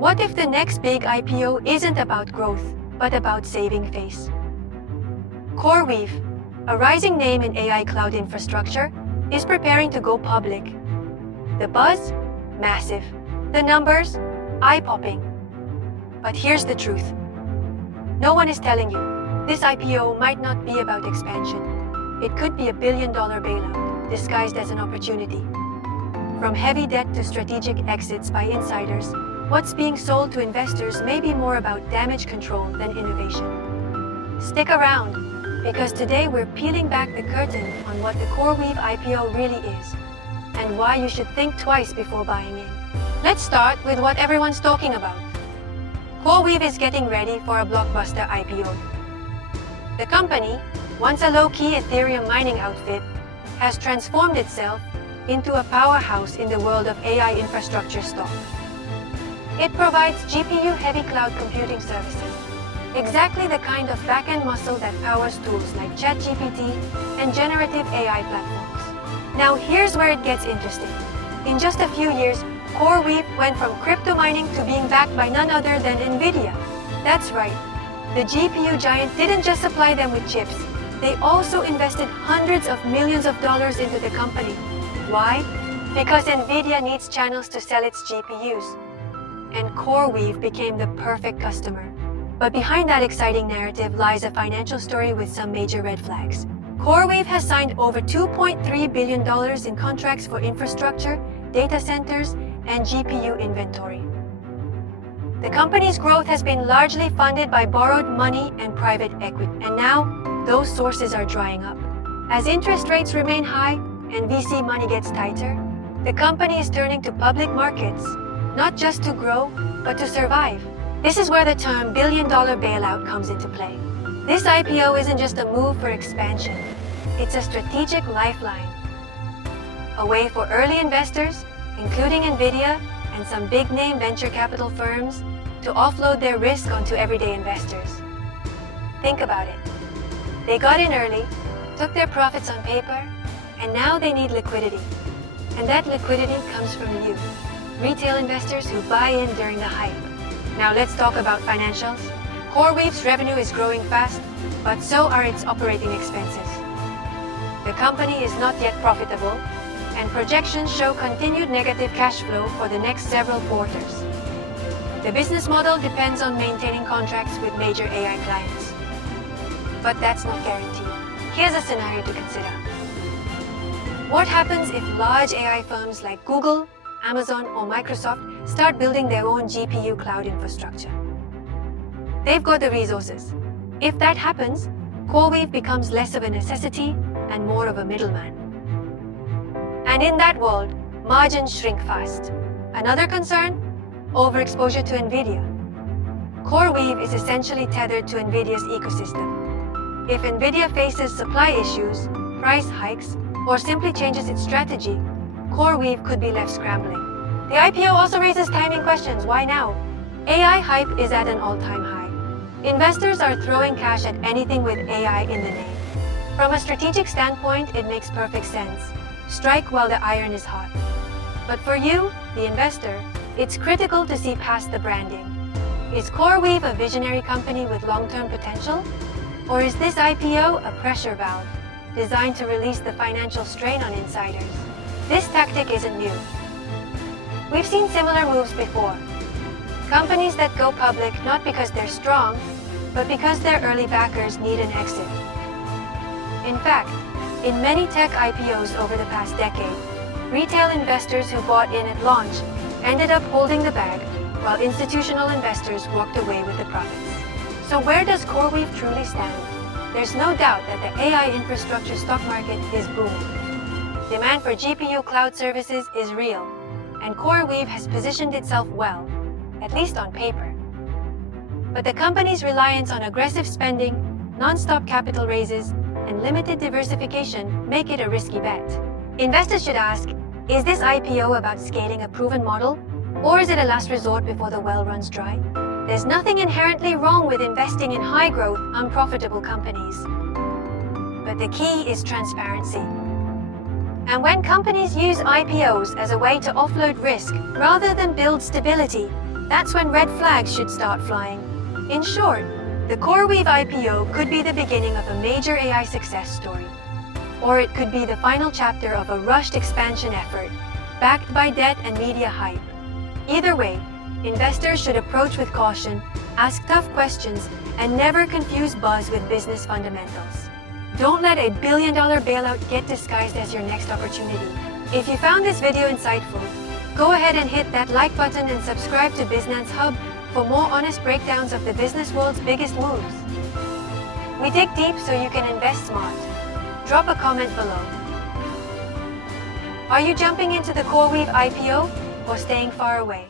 What if the next big IPO isn't about growth, but about saving face? CoreWeave, a rising name in AI cloud infrastructure, is preparing to go public. The buzz? Massive. The numbers? Eye-popping. But here's the truth. No one is telling you, this IPO might not be about expansion. It could be a billion-dollar bailout, disguised as an opportunity. From heavy debt to strategic exits by insiders, what's being sold to investors may be more about damage control than innovation. Stick around, because today we're peeling back the curtain on what the CoreWeave IPO really is, and why you should think twice before buying in. Let's start with what everyone's talking about. CoreWeave is getting ready for a blockbuster IPO. The company, once a low-key Ethereum mining outfit, has transformed itself into a powerhouse in the world of AI infrastructure stock. It provides GPU-heavy cloud computing services, exactly the kind of back-end muscle that powers tools like ChatGPT and generative AI platforms. Now here's where it gets interesting. In just a few years, CoreWeave went from crypto mining to being backed by none other than Nvidia. That's right. The GPU giant didn't just supply them with chips. They also invested hundreds of millions of dollars into the company. Why? Because Nvidia needs channels to sell its GPUs. And CoreWeave became the perfect customer. But behind that exciting narrative lies a financial story with some major red flags. CoreWeave has signed over $2.3 billion in contracts for infrastructure, data centers, and GPU inventory. The company's growth has been largely funded by borrowed money and private equity, and now those sources are drying up. As interest rates remain high and VC money gets tighter, the company is turning to public markets, not just to grow, but to survive. This is where the term billion-dollar bailout comes into play. This IPO isn't just a move for expansion. It's a strategic lifeline. A way for early investors, including Nvidia and some big-name venture capital firms, to offload their risk onto everyday investors. Think about it. They got in early, took their profits on paper, and now they need liquidity. And that liquidity comes from you, retail investors who buy in during the hype. Now let's talk about financials. CoreWeave's revenue is growing fast, but so are its operating expenses. The company is not yet profitable, and projections show continued negative cash flow for the next several quarters. The business model depends on maintaining contracts with major AI clients. But that's not guaranteed. Here's a scenario to consider. What happens if large AI firms like Google, Amazon, or Microsoft start building their own GPU cloud infrastructure? They've got the resources. If that happens, CoreWeave becomes less of a necessity and more of a middleman. And in that world, margins shrink fast. Another concern? Overexposure to Nvidia. CoreWeave is essentially tethered to Nvidia's ecosystem. If Nvidia faces supply issues, price hikes, or simply changes its strategy, CoreWeave could be left scrambling. The IPO also raises timing questions. Why now? AI hype is at an all-time high. Investors are throwing cash at anything with AI in the name. From a strategic standpoint, it makes perfect sense. Strike while the iron is hot. But for you, the investor, it's critical to see past the branding. Is CoreWeave a visionary company with long-term potential? Or is this IPO a pressure valve, designed to release the financial strain on insiders? This tactic isn't new. We've seen similar moves before. Companies that go public not because they're strong, but because their early backers need an exit. In fact, in many tech IPOs over the past decade, retail investors who bought in at launch ended up holding the bag, while institutional investors walked away with the profits. So where does CoreWeave truly stand? There's no doubt that the AI infrastructure stock market is booming. Demand for GPU cloud services is real, and CoreWeave has positioned itself well, at least on paper. But the company's reliance on aggressive spending, non-stop capital raises, and limited diversification make it a risky bet. Investors should ask, is this IPO about scaling a proven model, or is it a last resort before the well runs dry? There's nothing inherently wrong with investing in high-growth, unprofitable companies. But the key is transparency. And when companies use IPOs as a way to offload risk rather than build stability, That's when red flags should start flying. In short, the CoreWeave IPO could be the beginning of a major AI success story. Or it could be the final chapter of a rushed expansion effort, backed by debt and media hype. Either way, investors should approach with caution, ask tough questions, and never confuse buzz with business fundamentals. Don't let a billion-dollar bailout get disguised as your next opportunity. If you found this video insightful, go ahead and hit that like button and subscribe to BizNance Hub for more honest breakdowns of the business world's biggest moves. We dig deep so you can invest smart. Drop a comment below. Are you jumping into the CoreWeave IPO or staying far away?